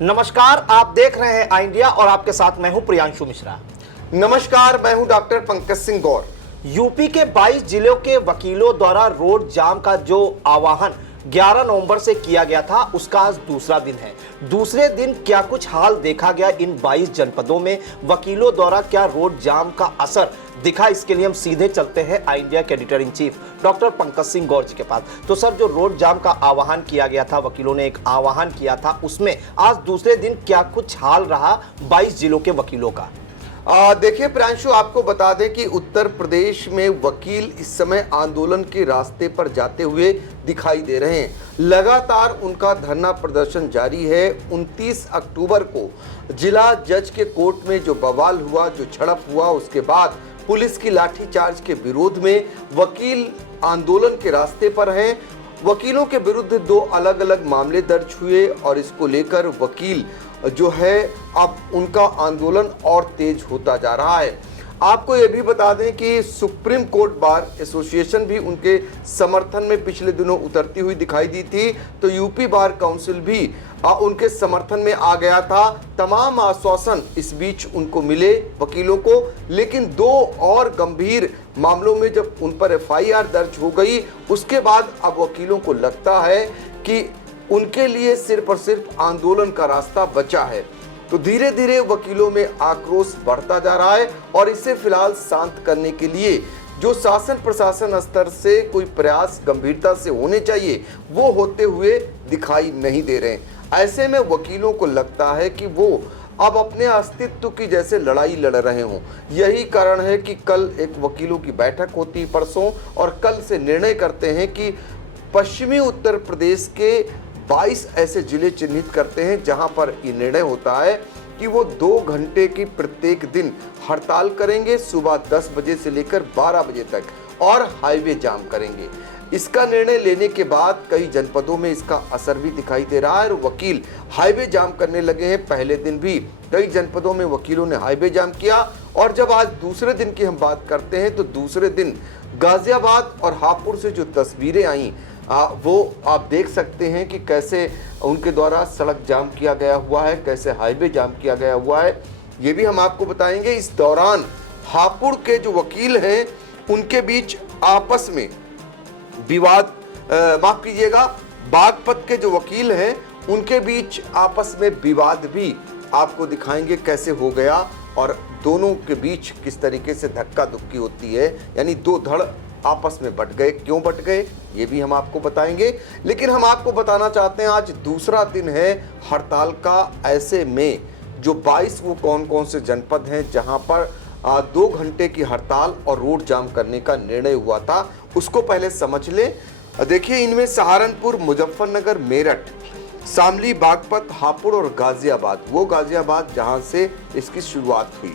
नमस्कार, आप देख रहे हैं आई इंडिया और आपके साथ मैं हूं प्रियांशु मिश्रा। नमस्कार, मैं हूं डॉक्टर पंकज सिंह गौर। यूपी के 22 जिलों के वकीलों द्वारा रोड जाम का जो आह्वान 11 नवंबर से किया गया था, उसका आज दूसरा दिन है। दूसरे दिन क्या कुछ हाल देखा गया इन 22 जनपदों में, वकीलों द्वारा क्या रोड जाम का असर दिखा, इसके लिए हम सीधे चलते हैं आई इंडिया के editor in chief doctor Pankaj Singh Gaur ji के पास। तो सर, जो रोड जाम का आह्वान किया गया था, वकीलों ने एक आह्वान किया था, उसमें आज दूसरे दिन क्या कुछ हाल रहा 22 जिलों के वकीलों का? देखिए प्रियांशु, आपको बता दें कि उत्तर प्रदेश में वकील इस समय आंदोलन के रास्ते पर जाते हुए दिखाई दे रहे हैं। लगातार उनका धरना प्रदर्शन जारी है। 29 अक्टूबर को जिला जज के कोर्ट में जो बवाल हुआ, जो झड़प हुआ, उसके बाद पुलिस की लाठीचार्ज के विरोध में वकील आंदोलन के रास्ते पर हैं। वकीलों के विरुद्ध 2 अलग अलग मामले दर्ज हुए और इसको लेकर वकील जो है अब उनका आंदोलन और तेज होता जा रहा है। आपको ये भी बता दें कि सुप्रीम कोर्ट बार एसोसिएशन भी उनके समर्थन में पिछले दिनों उतरती हुई दिखाई दी थी, तो यूपी बार काउंसिल भी उनके समर्थन में आ गया था। तमाम आश्वासन इस बीच उनको मिले वकीलों को, लेकिन 2 और गंभीर मामलों में जब उन पर एफआईआर दर्ज हो गई, उसके बाद अब वकीलों को लगता है कि उनके लिए सिर्फ और सिर्फ आंदोलन का रास्ता बचा है। तो धीरे धीरे वकीलों में आक्रोश बढ़ता जा रहा है और इसे फिलहाल शांत करने के लिए जो शासन प्रशासन स्तर से कोई प्रयास गंभीरता से होने चाहिए, वो होते हुए दिखाई नहीं दे रहे हैं। ऐसे में वकीलों को लगता है कि वो अब अपने अस्तित्व की जैसे लड़ाई लड़ रहे हों। यही कारण है कि कल एक वकीलों की बैठक होती परसों, और कल से निर्णय करते हैं कि पश्चिमी उत्तर प्रदेश के 22 ऐसे जिले चिन्हित करते हैं जहां पर ये निर्णय होता है कि वो 2 घंटे की प्रत्येक दिन हड़ताल करेंगे, सुबह 10 बजे से लेकर 12 बजे तक, और हाईवे जाम करेंगे। इसका निर्णय लेने के बाद कई जनपदों में इसका असर भी दिखाई दे रहा है और वकील हाईवे जाम करने लगे हैं। पहले दिन भी कई जनपदों में वकीलों ने हाईवे जाम किया, और जब आज दूसरे दिन की हम बात करते हैं तो दूसरे दिन गाजियाबाद और हापुड़ से जो तस्वीरें आई, वो आप देख सकते हैं कि कैसे उनके द्वारा सड़क जाम किया गया हुआ है, कैसे हाईवे जाम किया गया हुआ है, ये भी हम आपको बताएंगे। इस दौरान हापुड़ के जो वकील हैं उनके बीच आपस में विवाद, माफ कीजिएगा, बागपत के जो वकील हैं उनके बीच आपस में विवाद भी आपको दिखाएंगे कैसे हो गया, और दोनों के बीच किस तरीके से धक्का धुक्की होती है, यानी 2 धड़ आपस में बट गए। क्यों बट गए ये भी हम आपको बताएंगे, लेकिन हम आपको बताना चाहते हैं आज दूसरा दिन है हड़ताल का। ऐसे में जो 22 वो कौन कौन से जनपद हैं जहां पर 2 घंटे की हड़ताल और रोड जाम करने का निर्णय हुआ था, उसको पहले समझ लें। देखिए, इनमें सहारनपुर, मुजफ्फरनगर, मेरठ, शामली, बागपत, हापुड़ और गाजियाबाद, वो गाजियाबाद जहां से इसकी शुरुआत हुई,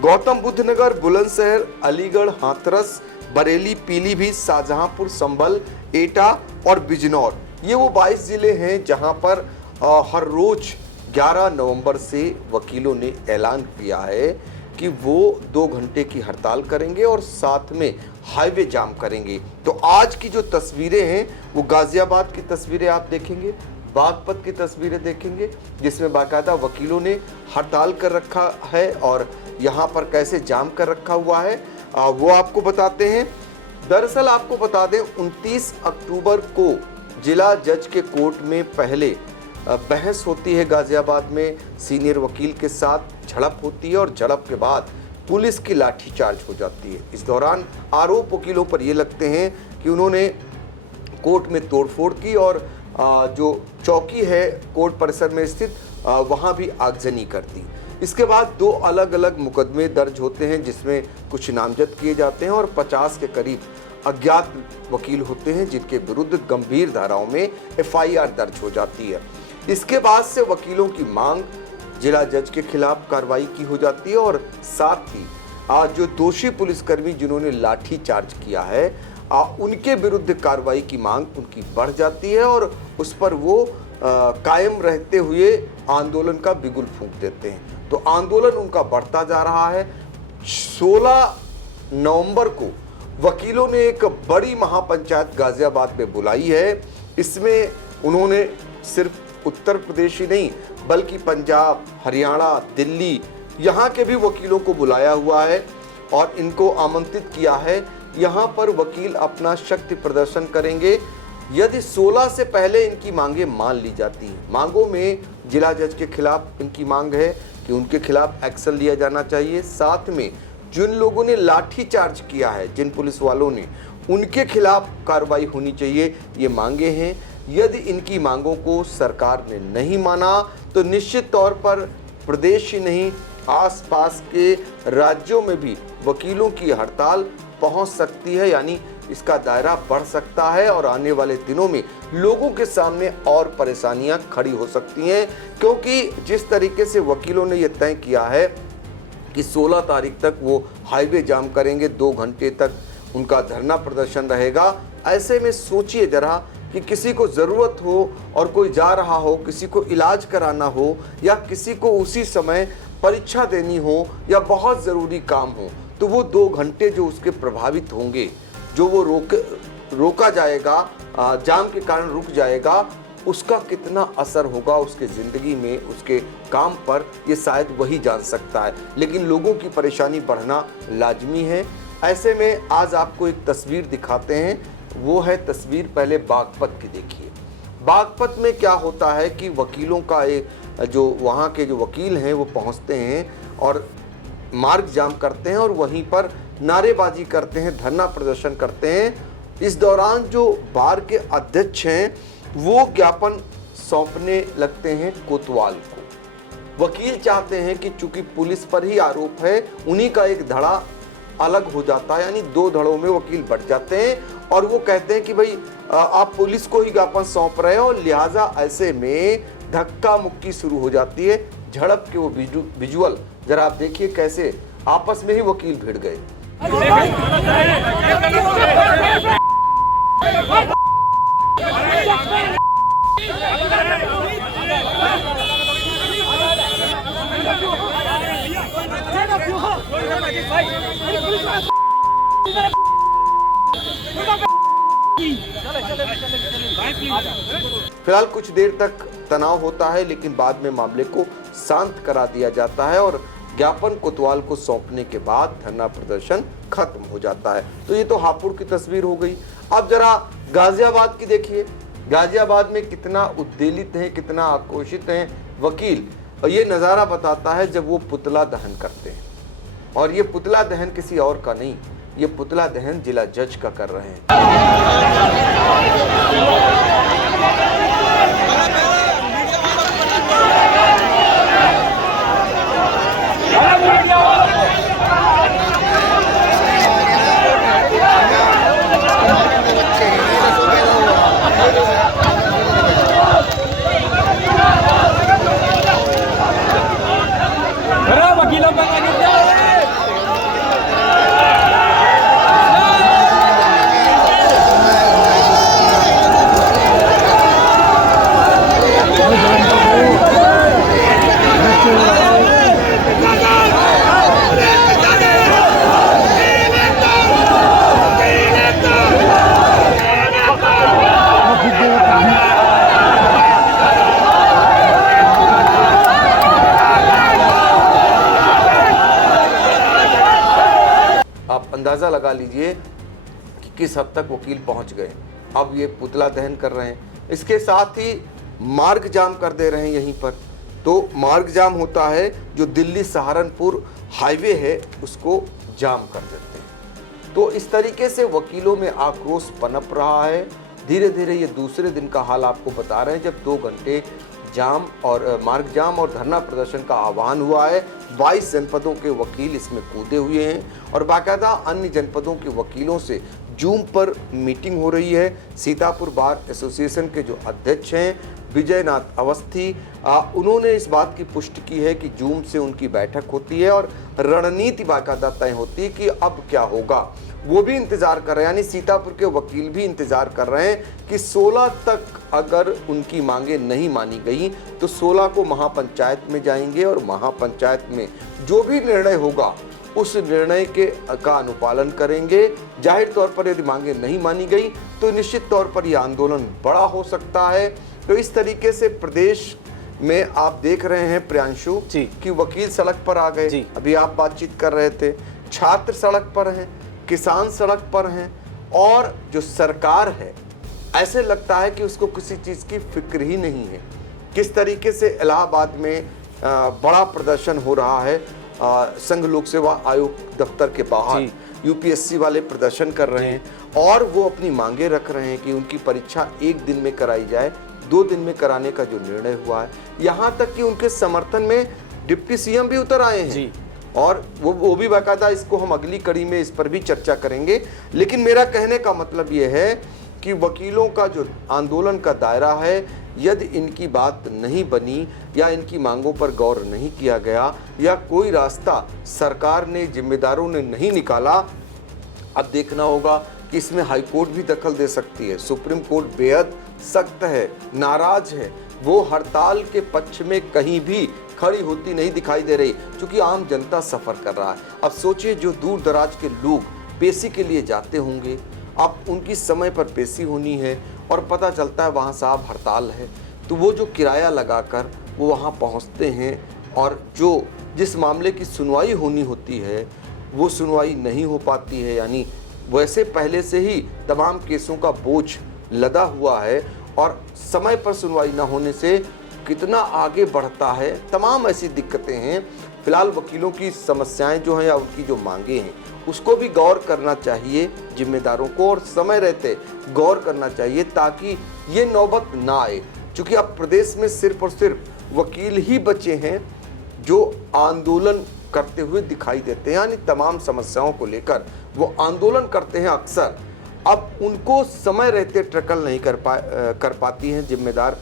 गौतम बुद्ध नगर, बुलंदशहर, अलीगढ़, हाथरस, बरेली, पीलीभीत, शाहजहांपुर, संभल, एटा और बिजनौर, ये वो 22 जिले हैं जहां पर हर रोज 11 नवंबर से वकीलों ने ऐलान किया है कि वो 2 घंटे की हड़ताल करेंगे और साथ में हाईवे जाम करेंगे। तो आज की जो तस्वीरें हैं वो गाजियाबाद की तस्वीरें आप देखेंगे, बागपत की तस्वीरें देखेंगे, जिसमें बाकायदा वकीलों ने हड़ताल कर रखा है और यहाँ पर कैसे जाम कर रखा हुआ है वो आपको बताते हैं। दरअसल आपको बता दें, 29 अक्टूबर को जिला जज के कोर्ट में पहले बहस होती है गाजियाबाद में, सीनियर वकील के साथ झड़प होती है और झड़प के बाद पुलिस की लाठीचार्ज हो जाती है। इस दौरान आरोप वकीलों पर ये लगते हैं कि उन्होंने कोर्ट में तोड़फोड़ की और जो चौकी है कोर्ट परिसर में स्थित, वहाँ भी आगजनी कर दी। इसके बाद 2 अलग अलग मुकदमे दर्ज होते हैं जिसमें कुछ नामजद किए जाते हैं और 50 के करीब अज्ञात वकील होते हैं जिनके विरुद्ध गंभीर धाराओं में एफआईआर दर्ज हो जाती है। इसके बाद से वकीलों की मांग जिला जज के खिलाफ कार्रवाई की हो जाती है और साथ ही आज जो दोषी पुलिसकर्मी जिन्होंने लाठी चार्ज किया है उनके विरुद्ध कार्रवाई की मांग उनकी बढ़ जाती है और उस पर वो कायम रहते हुए आंदोलन का बिगुल फूंक देते हैं। तो आंदोलन उनका बढ़ता जा रहा है। 16 नवंबर को वकीलों ने एक बड़ी महापंचायत गाजियाबाद में बुलाई है। इसमें उन्होंने सिर्फ उत्तर प्रदेश ही नहीं बल्कि पंजाब, हरियाणा, दिल्ली, यहाँ के भी वकीलों को बुलाया हुआ है और इनको आमंत्रित किया है। यहाँ पर वकील अपना शक्ति प्रदर्शन करेंगे यदि 16 से पहले इनकी मांगे मान ली जाती हैं। मांगों में जिला जज के खिलाफ इनकी मांग है कि उनके खिलाफ एक्शन लिया जाना चाहिए। साथ में जिन लोगों ने लाठी चार्ज किया है, जिन पुलिस वालों ने, उनके खिलाफ कार्रवाई होनी चाहिए, ये मांगे हैं। यदि इनकी मांगों को सरकार ने नहीं माना तो निश्चित तौर पर प्रदेश ही नहीं आसपास के राज्यों में भी वकीलों की हड़ताल पहुंच सकती है, यानी इसका दायरा बढ़ सकता है और आने वाले दिनों में लोगों के सामने और परेशानियां खड़ी हो सकती हैं। क्योंकि जिस तरीके से वकीलों ने यह तय किया है कि 16 तारीख तक वो हाईवे जाम करेंगे, 2 घंटे तक उनका धरना प्रदर्शन रहेगा। ऐसे में सोचिए जरा कि किसी को ज़रूरत हो और कोई जा रहा हो, किसी को इलाज कराना हो या किसी को उसी समय परीक्षा देनी हो या बहुत ज़रूरी काम हो, तो वो 2 घंटे जो उसके प्रभावित होंगे, जो वो रोका जाएगा, जाम के कारण रुक जाएगा, उसका कितना असर होगा उसके ज़िंदगी में, उसके काम पर, ये शायद वही जान सकता है। लेकिन लोगों की परेशानी बढ़ना लाजमी है। ऐसे में आज आपको एक तस्वीर दिखाते हैं, वो है तस्वीर पहले बागपत की। देखिए बागपत में क्या होता है कि वकीलों का एक जो वहाँ के जो वकील हैं वो पहुँचते हैं और मार्ग जाम करते हैं और वहीं पर नारेबाजी करते हैं, धरना प्रदर्शन करते हैं। इस दौरान जो बार के अध्यक्ष हैं वो ज्ञापन सौंपने लगते हैं कोतवाल को। वकील चाहते हैं कि चूंकि पुलिस पर ही आरोप है, उन्हीं का एक धड़ा अलग हो जाता है, यानी 2 धड़ों में वकील बढ़ जाते हैं और वो कहते हैं कि भाई आप पुलिस को ही ज्ञापन सौंप रहे हो, लिहाजा ऐसे में धक्का मुक्की शुरू हो जाती है। झड़प के वो विजुअल जरा आप देखिए कैसे आपस में ही वकील भिड़ गए। फिलहाल कुछ देर तक तनाव होता है लेकिन बाद में मामले को शांत करा दिया जाता है और ज्ञापन कोतवाल को सौंपने के बाद धरना प्रदर्शन खत्म हो जाता है। तो ये तो हापुड़ की तस्वीर हो गई। अब जरा गाजियाबाद की देखिए, गाजियाबाद में कितना उद्वेलित है, कितना आक्रोशित हैं वकील। और ये नज़ारा बताता है जब वो पुतला दहन करते हैं, और ये पुतला दहन किसी और का नहीं, ये पुतला दहन जिला जज का कर रहे हैं। वकीलों का अंदाज़ा लगा लीजिए कि किस हद तक वकील पहुंच गए। अब ये पुतला दहन कर रहे हैं, इसके साथ ही मार्ग जाम कर दे रहे हैं यहीं पर। तो मार्ग जाम होता है, जो दिल्ली सहारनपुर हाईवे है उसको जाम कर देते हैं। तो इस तरीके से वकीलों में आक्रोश पनप रहा है। धीरे धीरे ये दूसरे दिन का हाल आपको बता रहे हैं जब 2 घंटे जाम और मार्ग जाम और धरना प्रदर्शन का आह्वान हुआ है। 22 जनपदों के वकील इसमें कूदे हुए हैं और बाकायदा अन्य जनपदों के वकीलों से जूम पर मीटिंग हो रही है। सीतापुर बार एसोसिएशन के जो अध्यक्ष हैं विजयनाथ अवस्थी, उन्होंने इस बात की पुष्टि की है कि जूम से उनकी बैठक होती है और रणनीति बाकायदा तय होती है कि अब क्या होगा। वो भी इंतजार कर रहे हैं, यानी सीतापुर के वकील भी इंतजार कर रहे हैं कि 16 तक अगर उनकी मांगे नहीं मानी गई तो 16 को महापंचायत में जाएंगे और महापंचायत में जो भी निर्णय होगा उस निर्णय का अनुपालन करेंगे। जाहिर तौर पर यदि मांगे नहीं मानी गई तो निश्चित तौर पर यह आंदोलन बड़ा हो सकता है। तो इस तरीके से प्रदेश में आप देख रहे हैं प्रियांशु जी। कि वकील सड़क पर आ गए, जी। अभी आप बातचीत कर रहे थे, छात्र सड़क पर हैं, किसान सड़क पर हैं, और जो सरकार है ऐसे लगता है कि उसको किसी चीज़ की फिक्र ही नहीं है। किस तरीके से इलाहाबाद में बड़ा प्रदर्शन हो रहा है, संघ लोक सेवा आयोग दफ्तर के बाहर जी। यूपीएससी वाले प्रदर्शन कर रहे हैं और वो अपनी मांगे रख रहे हैं कि उनकी परीक्षा 1 दिन में कराई जाए, 2 दिन में कराने का जो निर्णय हुआ है। यहाँ तक कि उनके समर्थन में डिप्टी सीएम भी उतर आए हैं जी। और वो भी बाकायदा, इसको हम अगली कड़ी में इस पर भी चर्चा करेंगे। लेकिन मेरा कहने का मतलब ये है कि वकीलों का जो आंदोलन का दायरा है, यदि इनकी बात नहीं बनी या इनकी मांगों पर गौर नहीं किया गया या कोई रास्ता सरकार ने, जिम्मेदारों ने नहीं निकाला, अब देखना होगा कि इसमें हाई कोर्ट भी दखल दे सकती है। सुप्रीम कोर्ट बेहद सख्त है, नाराज है, वो हड़ताल के पक्ष में कहीं भी खड़ी होती नहीं दिखाई दे रही, क्योंकि आम जनता सफर कर रहा है। अब सोचिए, जो दूर दराज के लोग पेशी के लिए जाते होंगे, अब उनकी समय पर पेशी होनी है और पता चलता है वहाँ साहब हड़ताल है, तो वो जो किराया लगाकर वो वहाँ पहुँचते हैं और जिस मामले की सुनवाई होनी होती है वो सुनवाई नहीं हो पाती है। यानी वैसे पहले से ही तमाम केसों का बोझ लदा हुआ है और समय पर सुनवाई ना होने से कितना आगे बढ़ता है, तमाम ऐसी दिक्कतें हैं। फिलहाल वकीलों की समस्याएं जो हैं या उनकी जो मांगे हैं उसको भी गौर करना चाहिए जिम्मेदारों को, और समय रहते गौर करना चाहिए ताकि ये नौबत ना आए। क्योंकि अब प्रदेश में सिर्फ और सिर्फ वकील ही बचे हैं जो आंदोलन करते हुए दिखाई देते हैं, यानी तमाम समस्याओं को लेकर वो आंदोलन करते हैं अक्सर। अब उनको समय रहते टैकल नहीं कर पाती हैं जिम्मेदार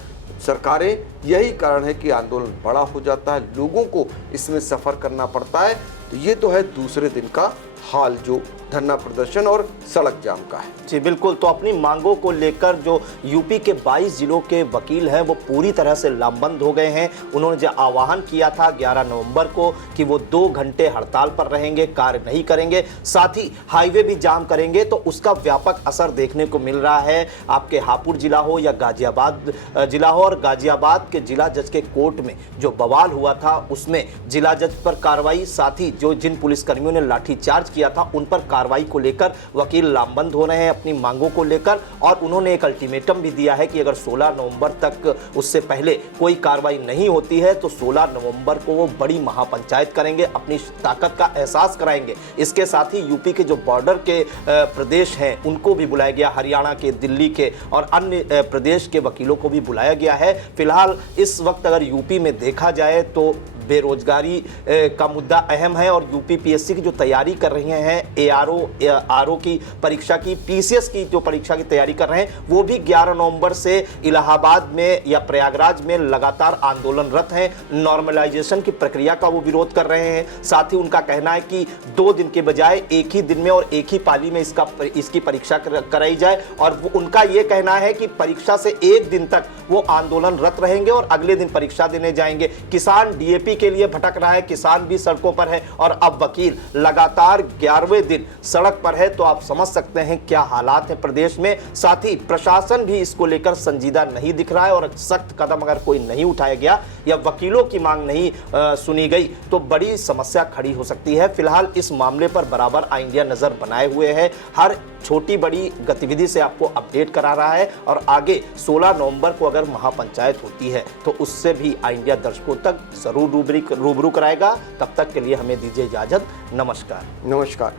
सरकारें। यही कारण है कि आंदोलन बड़ा हो जाता है, लोगों को इसमें सफ़र करना पड़ता है। तो ये तो है दूसरे दिन का हाल जो धरना प्रदर्शन और सड़क जाम का है। जी बिल्कुल। तो अपनी मांगों को लेकर जो यूपी के 22 जिलों के वकील हैं वो पूरी तरह से लामबंद हो गए हैं। उन्होंने जो आह्वान किया था 11 नवंबर को कि वो 2 घंटे हड़ताल पर रहेंगे, कार्य नहीं करेंगे, साथ ही हाईवे भी जाम करेंगे, तो उसका व्यापक असर देखने को मिल रहा है। आपके हापुड़ जिला हो या गाजियाबाद जिला हो, और गाजियाबाद के जिला जज के कोर्ट में जो बवाल हुआ था उसमें जिला जज पर कार्रवाई, साथ ही जिन पुलिसकर्मियों ने लाठीचार्ज किया था उन पर कार्रवाई को लेकर वकील लामबंद हो रहे हैं अपनी मांगों को लेकर। और उन्होंने एक अल्टीमेटम भी दिया है कि अगर 16 नवंबर तक उससे पहले कोई कार्रवाई नहीं होती है तो 16 नवंबर को वो बड़ी महापंचायत करेंगे, अपनी ताकत का एहसास कराएंगे। इसके साथ ही यूपी के जो बॉर्डर के प्रदेश हैं उनको भी बुलाया गया, हरियाणा के, दिल्ली के और अन्य प्रदेश के वकीलों को भी बुलाया गया है। फिलहाल इस वक्त अगर यूपी में देखा जाए तो बेरोजगारी का मुद्दा अहम है, और यूपी पीएससी की जो तैयारी कर रही हैं, आरओ की परीक्षा की, पीसीएस की जो परीक्षा की तैयारी कर रहे हैं, वो भी 11 नवंबर से इलाहाबाद में या प्रयागराज में लगातार आंदोलनरत हैं। नॉर्मलाइजेशन की प्रक्रिया का वो विरोध कर रहे हैं। साथ ही उनका कहना है कि 2 दिन के बजाय एक ही दिन में और एक ही पाली में इसकी परीक्षा कराई जाए, और उनका ये कहना है कि परीक्षा से 1 दिन तक वो आंदोलनरत रहेंगे और अगले दिन परीक्षा देने जाएंगे। किसान डीएपी के लिए भटक रहा है, किसान भी सड़कों पर है, और अब वकील लगातार 11वें दिन सड़क पर है। तो आप समझ सकते हैं क्या हालात है प्रदेश में। साथ ही प्रशासन भी इसको लेकर संजीदा नहीं दिख रहा है, और सख्त कदम अगर कोई नहीं उठाया गया या वकीलों की मांग नहीं सुनी गई तो बड़ी समस्या खड़ी हो सकती है। फिलहाल इस मामले पर बराबर आई इंडिया नजर बनाए हुए है, हर छोटी बड़ी गतिविधि से आपको अपडेट करा रहा है, और आगे 16 नवंबर को अगर महापंचायत होती है तो उससे भी आई इंडिया दर्शकों तक जरूर रूबरू कराएगा। तब तक के लिए हमें दीजिए इजाजत। नमस्कार। नमस्कार।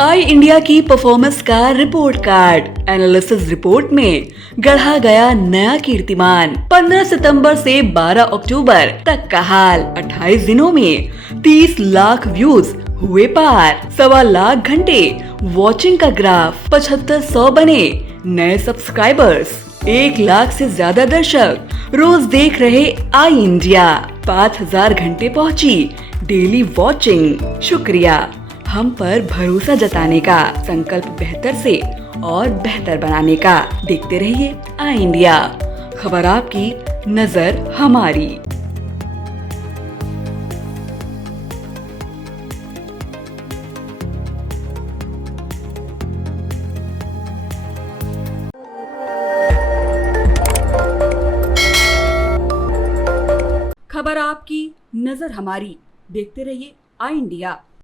आई इंडिया की परफॉर्मेंस का रिपोर्ट कार्ड एनालिसिस रिपोर्ट में गढ़ा गया नया कीर्तिमान। 15 सितंबर से 12 अक्टूबर तक का हाल। 28 दिनों में 30 लाख व्यूज हुए पार। 1.25 लाख घंटे वॉचिंग का ग्राफ। 7500 बने नए सब्सक्राइबर्स। 1 लाख से ज्यादा दर्शक रोज देख रहे आई इंडिया। 5000 घंटे पहुंची डेली वॉचिंग। शुक्रिया हम पर भरोसा जताने का, संकल्प बेहतर से और बेहतर बनाने का। देखते रहिए आई इंडिया, खबर आपकी, नजर हमारी। खबर आपकी, नजर हमारी। देखते रहिए आई इंडिया।